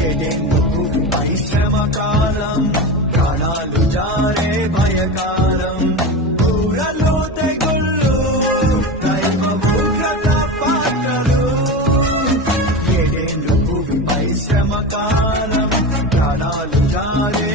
ఏడేందు భూమిపై శ్రమకాలం ప్రాణాలు జారే భయకాలం కూరలో తెగుళ్ళు దైవ ఉగ్రత పాత్రలు ఏడేందు భూమిపై శ్రమకాలం ప్రాణాలు జారే